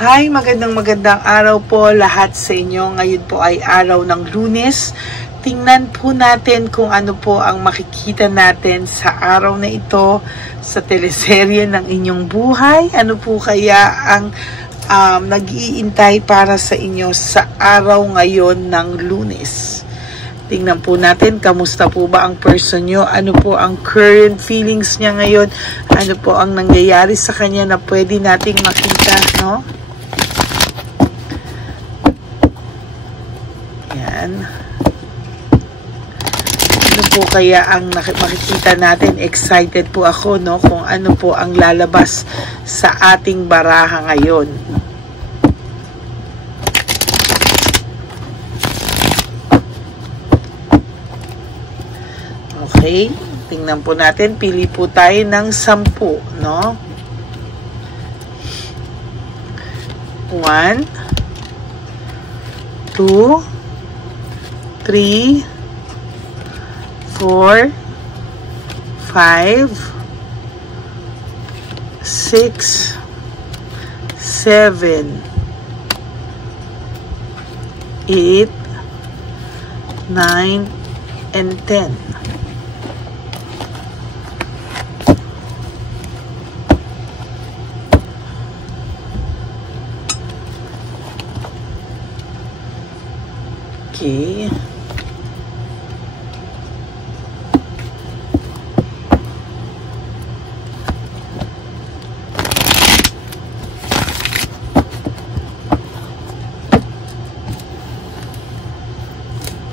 Hi, magandang araw po lahat sa inyo. Ngayon po ay araw ng Lunes. Tingnan po natin kung ano po ang makikita natin sa araw na ito sa teleserye ng inyong buhay. Ano po kaya ang nag-iintay para sa inyo sa araw ngayon ng Lunes. Tingnan po natin, kamusta po ba ang person nyo? Ano po ang current feelings niya ngayon? Ano po ang nangyayari sa kanya na pwede nating makita, no? Yan. Ano po kaya ang makikita natin? Excited po ako, no? Kung ano po ang lalabas sa ating baraha ngayon. Okay, tingnan po natin. Pili po tayo ng 10, no? 1, 2, 3, 4, 5, 6, 7, 8, 9, and 10. Okay.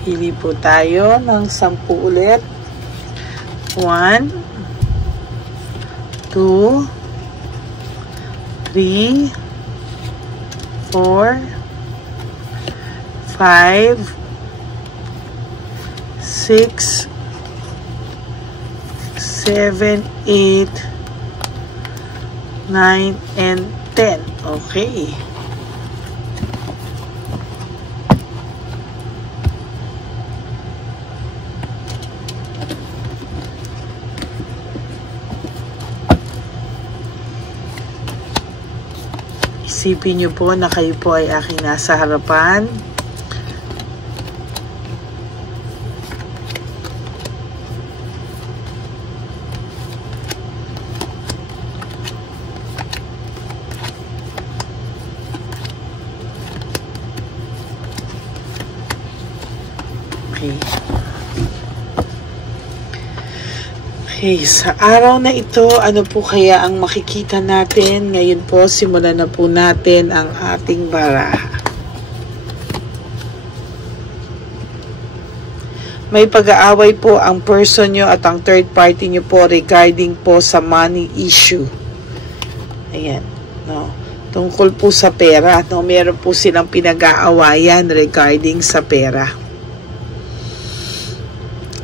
Pili po tayo ng 10 ulit. 1, 2, 3, 4, 5, 6, 7, 8, 9, and 10. Okay. Isipin niyo po na kayo po ay aking nasa harapan. Okay, sa araw na ito, ano po kaya ang makikita natin? Ngayon po, simulan na po natin ang ating baraha. May pag-aaway po ang person nyo at ang third party nyo po regarding po sa money issue. Ayan, no? Tungkol po sa pera, no? Meron po silang pinag-aawayan regarding sa pera.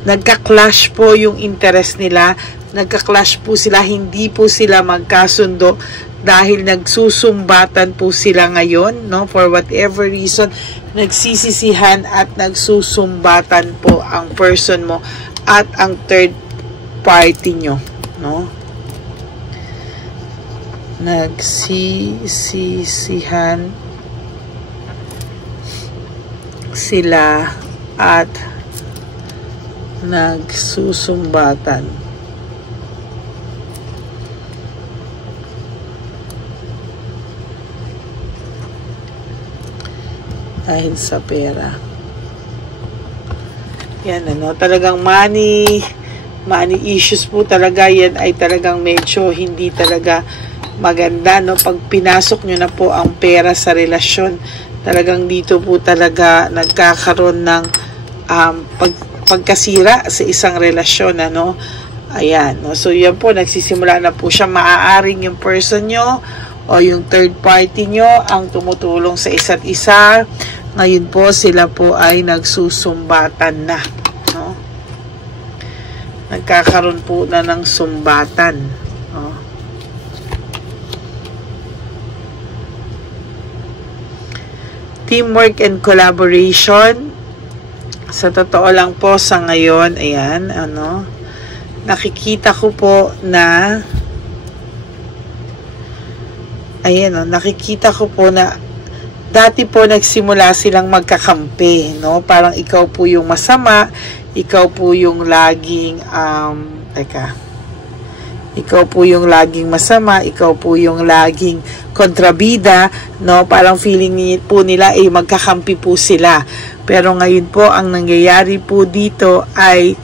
Nagka-clash po yung interest nila. Nagka-clash po sila. Hindi po sila magkasundo dahil nagsusumbatan po sila ngayon, no? For whatever reason, nagsisisihan at nagsusumbatan po ang person mo at ang third party nyo, no? Nagsisisihan sila at nagsusumbatan. Dahil sa pera. Yan, ano, talagang money issues po talaga. Yan ay talagang medyo hindi talaga maganda, no? Pag pinasok nyo na po ang pera sa relasyon, talagang dito po talaga nagkakaroon ng pagkasira sa isang relasyon, ano? Ayan, no? So yan po, nagsisimula na po siya. Maaaring yung person nyo o yung third party nyo ang tumutulong sa isa't isa. Ngayon po, sila po ay nagsusumbatan na, no? Nagkakaroon po na ng sumbatan, no? Teamwork and collaboration. Sa totoo lang po sa ngayon, ayan, ano, nakikita ko po na ayan o, nakikita ko po na dati po nagsimula silang magkakampi, no? Parang ikaw po yung masama, ikaw po yung laging, ikaw po yung laging masama, ikaw po yung laging kontrabida, no? Parang feeling po nila magkakampi po sila. Pero ngayon po, ang nangyayari po dito ay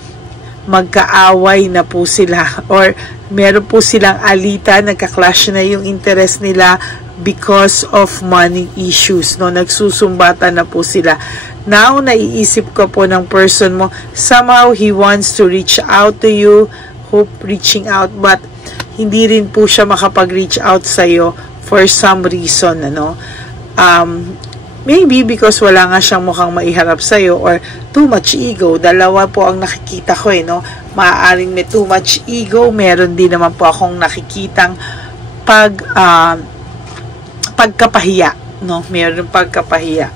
magkaaway na po sila, or meron po silang alitan, nagka-clash na yung interest nila because of money issues, no? Nagsusumbatan na po sila. Now, naiisip ko po ng person mo, somehow he wants to reach out to you, hope reaching out, but hindi rin po siya makapag-reach out sa'yo for some reason, ano? Maybe because wala nga siyang mukhang maiharap sa'yo, or too much ego. Dalawa po ang nakikita ko, no? Maaaring may too much ego, meron din naman po akong nakikitang pagkapahiya, no? Meron pagkapahiya.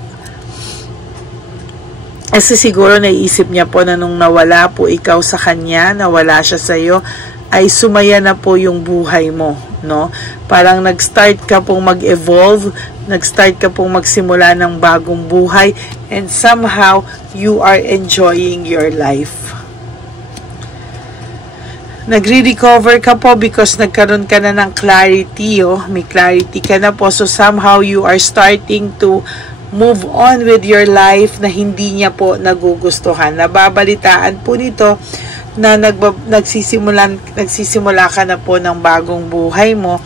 Kasi siguro naiisip niya po na nung nawala po ikaw sa kanya, nawala siya sa iyo, ay sumaya na po yung buhay mo, no? Parang nag-start ka pong mag-evolve, nag-start ka pong magsimula ng bagong buhay, and somehow you are enjoying your life. Nagre-recover ka po because nagkaroon ka na ng clarity, oh. May clarity ka na po, so somehow you are starting to move on with your life na hindi niya po nagugustuhan. Nababalitaan po nito na nagsisimula ka na po ng bagong buhay mo,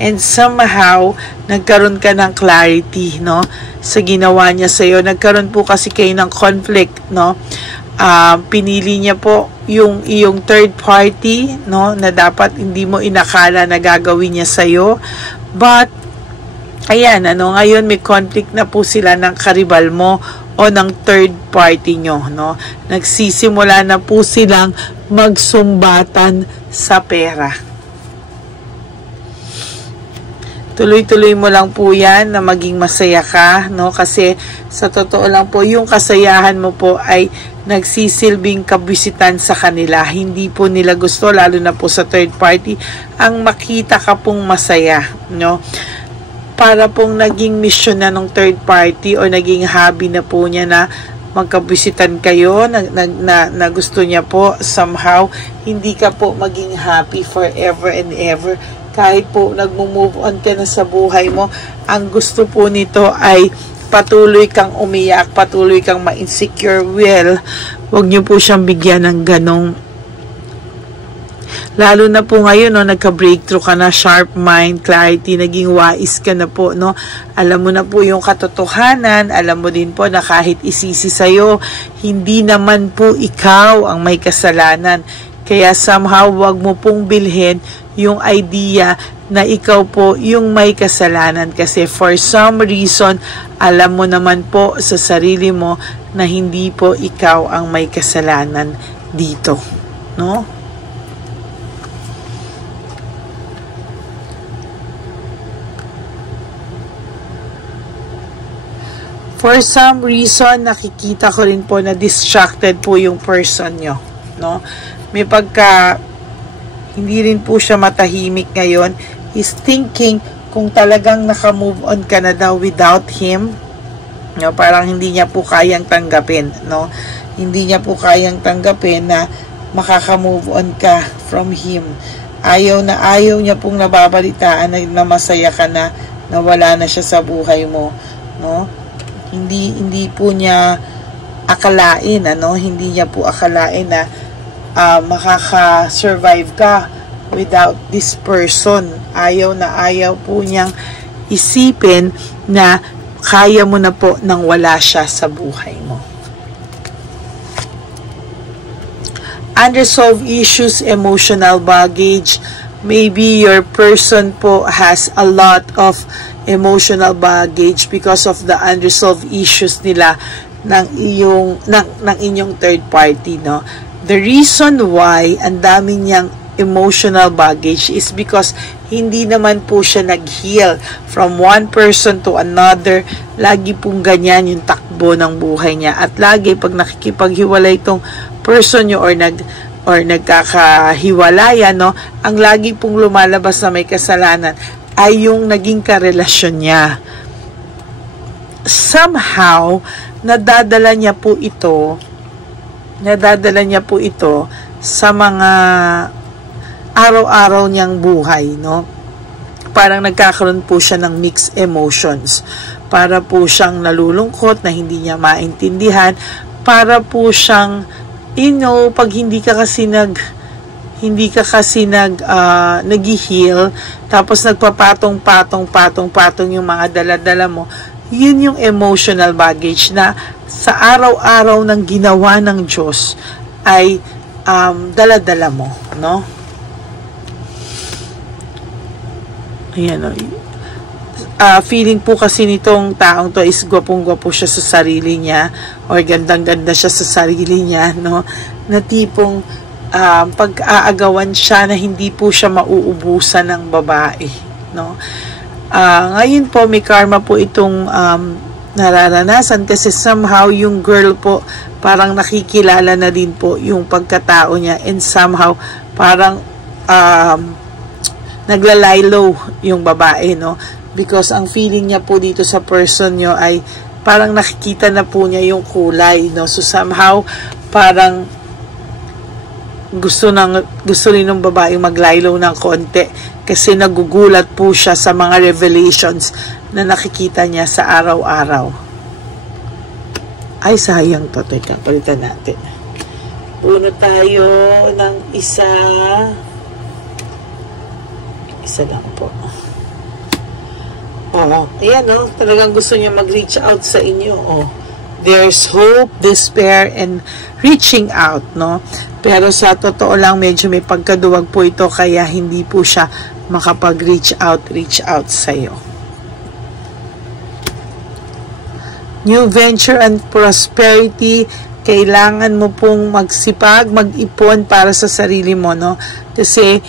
and somehow nagkaroon ka ng clarity, no, sa ginawa niya sa iyo. Nagkaroon po kasi kayo ng conflict, no? Pinili niya po yung iyong third party, no, na dapat hindi mo inakala na gagawin niya sa iyo, but ayan, ngayon may conflict na po sila ng karibal mo o ng third party nyo, no? Nagsisimula na po silang magsumbatan sa pera. Tuloy-tuloy mo lang po yan na maging masaya ka, no? Kasi sa totoo lang po, yung kasayahan mo po ay nagsisilbing kabisitan sa kanila. Hindi po nila gusto, lalo na po sa third party, ang makita ka pong masaya, no? Para pong naging mission na ng third party o naging hobby na po niya na magkabisitan kayo, na gusto niya po somehow, hindi ka po maging happy forever and ever. Kahit po nagmo-move on ka na sa buhay mo, ang gusto po nito ay patuloy kang umiyak, patuloy kang ma-insecure. Well, wag niyo po siyang bigyan ng ganong, lalo na po ngayon, no, nagka-breakthrough ka na, sharp mind, clarity, naging wais ka na po, no? Alam mo na po yung katotohanan, alam mo din po na kahit isisi sa'yo, hindi naman po ikaw ang may kasalanan. Kaya somehow, wag mo pong bilhin yung idea na ikaw po yung may kasalanan. Kasi for some reason, alam mo naman po sa sarili mo na hindi po ikaw ang may kasalanan dito, no? For some reason, nakikita ko rin po na distracted po yung person nyo, no? May hindi rin po siya matahimik ngayon. He's thinking kung talagang naka-move on ka na daw without him, no? Parang hindi niya po kayang tanggapin, no? Hindi niya po kayang tanggapin na makaka-move on ka from him. Ayaw niya pong nababalitaan na masaya ka na wala na siya sa buhay mo, no? Hindi po niya akalain, hindi niya po akalain na makaka-survive ka without this person. Ayaw po niyang isipin na kaya mo na po nang wala siya sa buhay mo. Unresolved issues, emotional baggage. Maybe your person po has a lot of emotional baggage because of the unresolved issues nila ng inyong third party, no? The reason why ang dami niyang emotional baggage is because hindi naman po siya nag-heal from one person to another. Lagi pong ganyan yung takbo ng buhay niya, at lagi pag nakikipaghiwalay itong person nyo or nagkakahiwalayan, no, ang lagi pong lumalabas na may kasalanan ay yung naging karelasyon niya. Somehow, nadadala niya po ito sa mga araw-araw niyang buhay, no? Parang nagkakaroon po siya ng mixed emotions. Para po siyang nalulungkot na hindi niya maintindihan. Para po siyang, pag hindi ka kasi nag-heal, tapos nagpapatong-patong yung mga dala-dala mo, yun yung emotional baggage na sa araw-araw ng ginawa ng Diyos ay dala-dala mo, no? Ayan, no? Feeling po kasi nitong taong to is gwapong-gwapo siya sa sarili niya or gandang-ganda siya sa sarili niya, no? Na tipong pag-aagawan siya na hindi po siya mauubusan ng babae, no? Ngayon po may karma po itong nararanasan kasi somehow yung girl po parang nakikilala na din po yung pagkatao niya and somehow parang naglalaylo yung babae, no? Because ang feeling niya po dito sa person nyo ay parang nakikita na po niya yung kulay, no? So somehow parang gusto rin ng babae maglaylo ng konti kasi nagugulat po siya sa mga revelations na nakikita niya sa araw-araw. Ay, sayang to. Teka, palitan natin. Puno tayo ng isa lang po. Ayan, no? Talagang gusto niya mag-reach out sa inyo. There's hope, despair, and reaching out, no? Pero sa totoo lang, medyo may pagkaduwag po ito, kaya hindi po siya makapag-reach out sa'yo. New venture and prosperity, kailangan mo pong magsipag, mag-ipon para sa sarili mo, no? Kasi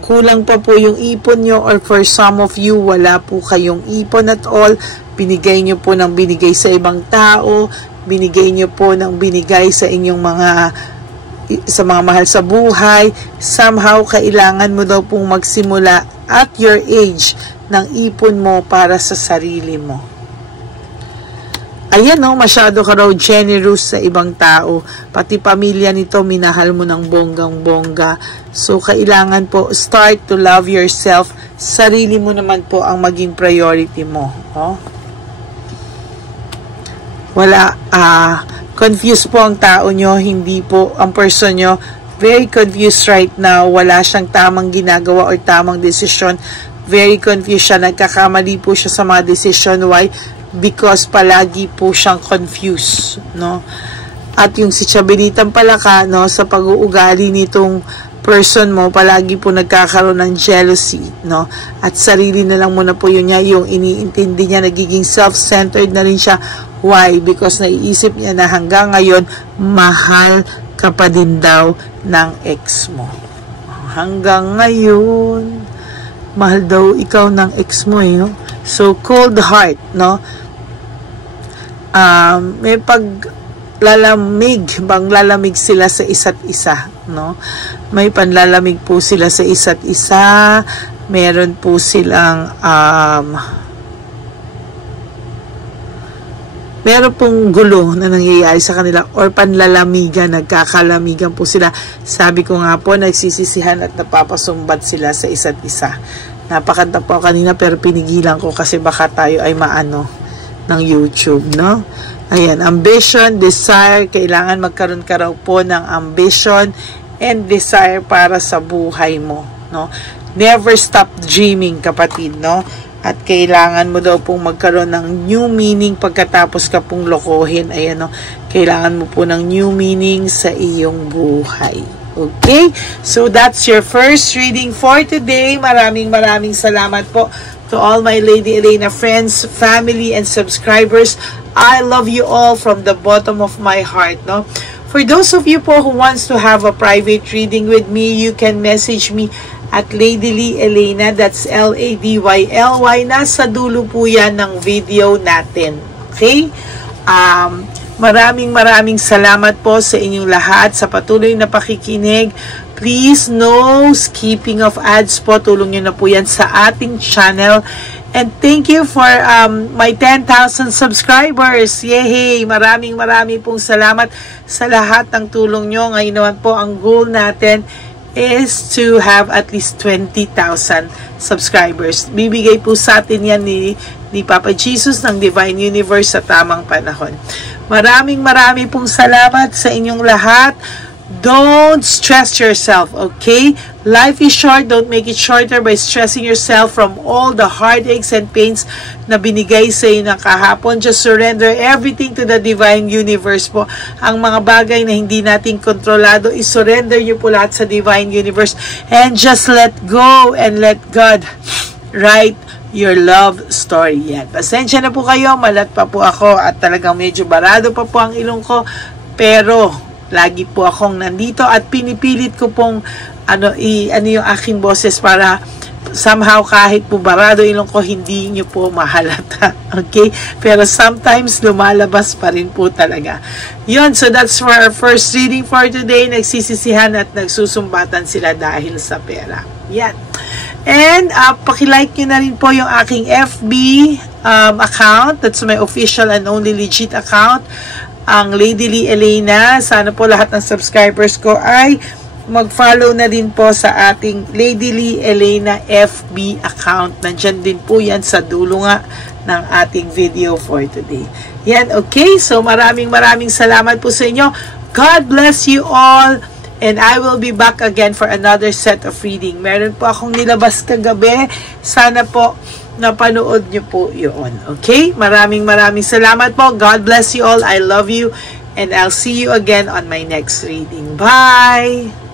kulang pa po yung ipon nyo, or for some of you, wala po kayong ipon at all. Binigay nyo po ng binigay sa ibang tao, binigay nyo po ng binigay sa inyong mga mahal sa buhay. Somehow, kailangan mo daw pong magsimula at your age ng ipon mo para sa sarili mo. Ayan, no, masyado ka raw generous sa ibang tao. Pati pamilya nito, minahal mo ng bonggang-bongga. So, kailangan po, start to love yourself. Sarili mo naman po ang maging priority mo. Confused po ang tao nyo, hindi po ang person nyo. Very confused right now. Wala siyang tamang ginagawa or tamang desisyon. Very confused siya. Nagkakamali po siya sa mga desisyon. Why? Because palagi po siyang confused, no? At yung si Chabelitang Palaka, no, sa pag-uugali nitong person mo, palagi po nagkakaroon ng jealousy, no? At sarili na lang muna po yun niya, yung iniintindi niya, nagiging self-centered na rin siya. Why? Because naiisip niya na hanggang ngayon, mahal ka pa din daw ng ex mo. Hanggang ngayon, mahal daw ikaw ng ex mo, no? So, cold heart, no? May paglalamig sila sa isa't isa, no? May panlalamig po sila sa isa't isa. Meron po silang meron pong gulo na nangyayari sa kanila or panlalamigan, nagkakalamigan po sila. Sabi ko nga po, nagsisisihan at napapasumbat sila sa isa't isa. Napakanta po kanina pero pinigilan ko kasi baka tayo ay maano ng YouTube, no? Ayan, ambition, desire, kailangan magkaroon ka raw po ng ambition and desire para sa buhay mo, no? Never stop dreaming, kapatid, no? At kailangan mo daw pong magkaroon ng new meaning pagkatapos ka pong lokohin. Ayan, no? Kailangan mo po ng new meaning sa iyong buhay. Okay? So, that's your first reading for today. Maraming salamat po to all my Lady Elena friends, family, and subscribers. I love you all from the bottom of my heart, no? For those of you po who wants to have a private reading with me, you can message me at Lady Lee Elena. That's Ladyly. Nasa dulo po yan ng video natin. Okay? Maraming salamat po sa inyong lahat sa patuloy na pakikinig. Please, no skipping of ads po. Tulong nyo na po yan sa ating channel. And thank you for my 10,000 subscribers. Yay! Maraming pong salamat sa lahat ng tulong nyo. Ngayon naman po, ang goal natin is to have at least 20,000 subscribers. Bibigay po sa atin yan ni Papa Jesus ng Divine Universe sa tamang panahon. Maraming pong salamat sa inyong lahat. Don't stress yourself, okay? Life is short. Don't make it shorter by stressing yourself from all the heartaches and pains na binigay sa iyo ng kahapon. Just surrender everything to the Divine Universe po. Ang mga bagay na hindi natin kontrolado, isurrender nyo po lahat sa Divine Universe and just let go and let God write your love story. Yan. Pasensya na po kayo, malat pa po ako at talagang medyo barado pa po ang ilong ko, pero lagi po akong nandito at pinipilit ko pong yung aking boses para somehow kahit po barado ilong ko, hindi nyo po mahalata. Okay? Pero sometimes lumalabas pa rin po talaga. Yun, so that's for our first reading for today. Nagsisisihan at nagsusumbatan sila dahil sa pera. Yan. And pakilike nyo na rin po yung aking FB account. That's my official and only legit account. Ang Lady Lee Elena. Sana po lahat ng subscribers ko ay mag-follow na din po sa ating Lady Lee Elena FB account. Nandyan din po yan sa dulo nga ng ating video for today. Yan, okay? So maraming salamat po sa inyo. God bless you all. And I will be back again for another set of reading. Meron po akong nilabas kagabi. Sana po napanood nyo po yun. Okay? Maraming salamat po. God bless you all. I love you. And I'll see you again on my next reading. Bye!